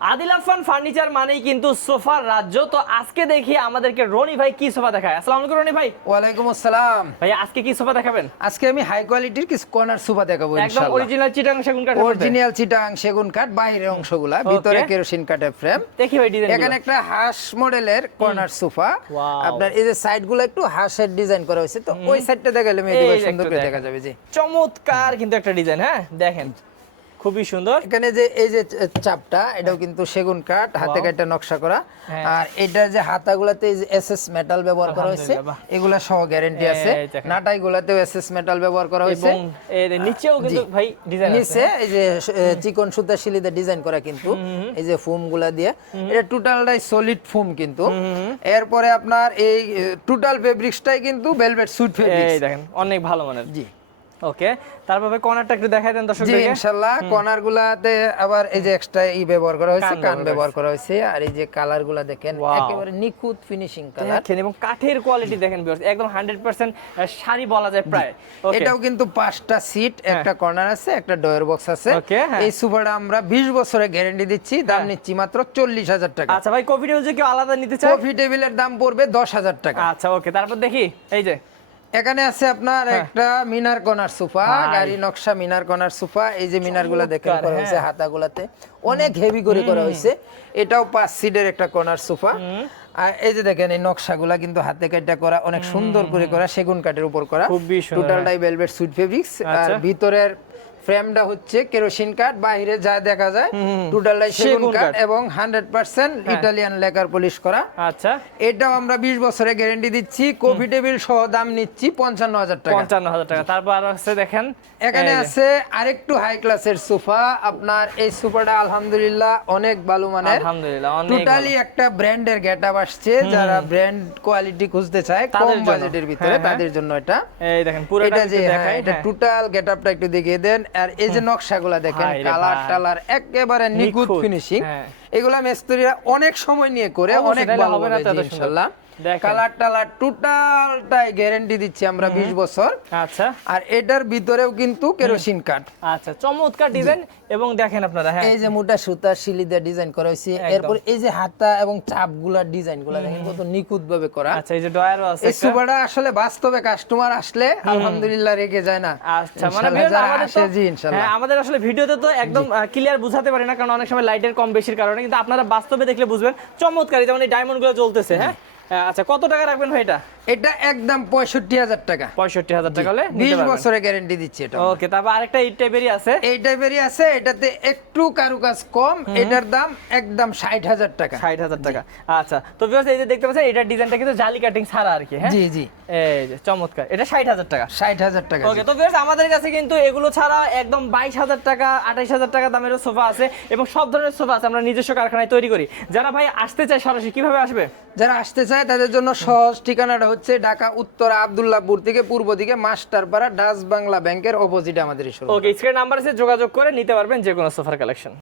Adil Affan furniture মানেই কিন্তু সোফার রাজ্য। তো আজকে দেখি আমাদেরকে রনি ভাই কি সোফা দেখায়। আসসালামু আলাইকুম রনি ভাই। ওয়ালাইকুম আসসালাম। ভাই আজকে কি সোফা দেখাবেন? আজকে আমি হাই কোয়ালিটির কিছু কর্নার সোফা দেখাবো একদম ইনশাআল্লাহ। অরিজিনাল চিটাং সেগুন কাঠ। অরিজিনাল চিটাং সেগুন কাঠ, বাইরের অংশগুলা, ভিতরে কেরোসিন কাঠের ফ্রেম। দেখি ভাই ডিজাইন। এখানে একটা হাঁস মডেলের কর্নার সোফা। আপনার এই যে সাইডগুলো একটু হাঁসের ডিজাইন করা হয়েছে, তো ওই সাইডটা দেখালে মেয়েদের সুন্দর করে দেখা যাবে। জি, চমৎকার কিন্তু একটা ডিজাইন। হ্যাঁ দেখেন খুবই সুন্দর। এখানে যে এই যে চাপটা, এটাও কিন্তু সেগুন কাঠ, হাতে কাটা নকশা করা। আর এটার যে হাতাগুলাতে এই যে এসএস মেটাল ব্যবহার করা হয়েছে, এগুলা সহ গ্যারান্টি আছে। নাটাইগুলাতেও এসএস মেটাল ব্যবহার করা হয়েছে। এবং এর নিচেও কিন্তু ভাই ডিজাইন আছে। নিচে এই যে চিকন সুতা শিলিতে ডিজাইন করা, কিন্তু এই যে ফোমগুলা দিয়ে, এটা টোটালটাই সলিড ফোম কিন্তু। এরপরে আপনার এই টোটাল ফেব্রিক্সটাই কিন্তু ভেলভেট সুট ফেব্রিক্স। এই দেখেন অনেক ভালো মানের। জি ওকে, তারপরে কর্নারটা একটু দেখাই দেন দর্শকদেরকে। জি ইনশাআল্লাহ। কর্নারগুলাতে আবার এই যে এক্সট্রা ব্যবহার করা হয়েছে, কান ব্যবহার করা হয়েছে। আর এই যে কালারগুলা দেখেন, একেবারে নিখুঁত ফিনিশিং কালার দেখেন, এবং কাঠের কোয়ালিটি দেখেন ভিউয়ার্স, একদম 100% শাড়ি বলা যায় প্রায়। এটাও কিন্তু 5টা সিট, একটা কর্নার আছে, একটা ডয়ার বক্স আছে। এই সোফাটা আমরা 20 বছরের গ্যারান্টি দিচ্ছি, দাম নিচ্ছি মাত্র 40,000 টাকা। আচ্ছা ভাই, কফি টেবিল কি আলাদা নিতে চাই? কফি টেবিলের দাম পড়বে 10,000 টাকা। আচ্ছা ওকে, তারপর দেখি এই যে এখানে আছে আপনার একটা মিনার কর্নার সোফা, গাড়ি নকশা মিনার কর্নার সোফা। এই যে মিনারগুলো দেখেন করা হয়েছে, হাতাগুলাতে অনেক হেভি করে করা হয়েছে। এটাও 5 সিটের একটা কর্নার সোফা। আর এই যে দেখেন এই নকশাগুলা কিন্তু হাতে কাটা করা, অনেক সুন্দর করে করা, সেগুন কাঠের উপর করা। টোটালটাই ভেলভেট সুইট ফেব্রিক্স। আর ভিতরের ফ্রেমটা হচ্ছে কেরোসিন কাঠ, বাইরে যা দেখা যায় টোটালটাই সেগুন কাঠ এবং 100% ইতালিয়ান লেকার পলিশ করা। আচ্ছা, এটাও আমরা 20 বছরের গ্যারান্টি দিচ্ছি। কফি টেবিল সহ দাম নিচ্ছি 55,000 টাকা। 55,000 টাকা। তারপর আর আছে দেখেন, এখানে আছে আরেকটু হাই ক্লাসের সোফা। আপনার এই সোফাটা আলহামদুলিল্লাহ অনেক ভালো মানের, আলহামদুলিল্লাহ অনেক টোটালি একটা ব্র্যান্ডের গেটআপ আসছে। যারা ব্র্যান্ড কোয়ালিটি খুঁজতে চায় কম বাজেটের ভিতরে, তাদের জন্য এটা। এই দেখেন পুরোটা যে এটা টোটাল গেটআপটা একটু দেখিয়ে দেন। আর এই যে নকশাগুলা দেখেন, কালার টালার একেবারে নিখুঁত ফিনিশিং। এগুলা মিস্ত্রিরা অনেক সময় নিয়ে করে, অনেক ভালো হবে ইনশাআল্লাহ। কালার টালার টোটালটাই গ্যারান্টি দিচ্ছি আমরা 20 বছর। আচ্ছা, আর এটার ভিতরেও কিন্তু কেরোসিন কাঠ। আচ্ছা, চমৎকার ডিজাইন। এবং দেখেন আপনারা, হ্যাঁ এই যে মোটা সুতা শিলি দিয়ে ডিজাইন করা হয়েছে। এরপর এই যে হাতা এবং চাপগুলার ডিজাইনগুলো দেখেন কত নিখুঁত ভাবে করা। আচ্ছা, এই যে ডয়ারও আছে। এই সোফাটা আসলে বাস্তবে কাস্টমার আসলে আলহামদুলিল্লাহ রেগে যায় না। আচ্ছা, মানে আমাদের আসলে ভিডিওতে তো একদম ক্লিয়ার বুঝাতে পারি না, কারণ অনেক সময় লাইটের কম বেশির কারণে, কিন্তু আপনারা বাস্তবে দেখলে বুঝবেন। চমৎকার, যেমন এই ডায়মন্ড গুলো জ্বলতেছে। হ্যাঁ আচ্ছা, কত টাকা রাখবেন ভাই এটা? এটা একদম 65,000 টাকা। 65,000 টাকা হলে 20 বছরের গ্যারান্টি দিচ্ছি এটা। ওকে, তারপর আরেকটা এই টাইপেরই আছে। এই টাইপেরই আছে, এটাতে একটু কারুকাজ কম। এটার দাম একদম 60,000 টাকা। 60,000 টাকা। আচ্ছা, তো ভিউয়ার্স এই যে দেখতে পাচ্ছেন, এটার ডিজাইনটা কিন্তু জালি কাটিং ছাড়া আর কি। হ্যাঁ জি জি, এই যে চমৎকার, এটা 60,000 টাকা। 60,000 টাকা। ওকে, তো ভিউয়ার্স আমাদের কাছে কিন্তু এগুলো ছাড়া একদম 22,000 টাকা 28,000 টাকা দামের সোফা আছে, এবং সব ধরনের সোফা আছে। আমরা নিজস্ব কারখানায় তৈরি করি। যারা ভাই আসতে চায় সরাসরি কিভাবে আসবে? যারা আসতে চায় তাদের জন্য সহজ ঠিকানাটা হচ্ছে ঢাকা উত্তরা আব্দুল্লাহপুর থেকে পূর্ব দিকে মাস্টারপাড়া ডাচ বাংলা ব্যাংকের অপোজিটে আমাদের শোরুম। ওকে, স্ক্রিন নাম্বার আছে, যোগাযোগ করে নিতে পারবেন যে কোনো সোফার কালেকশন।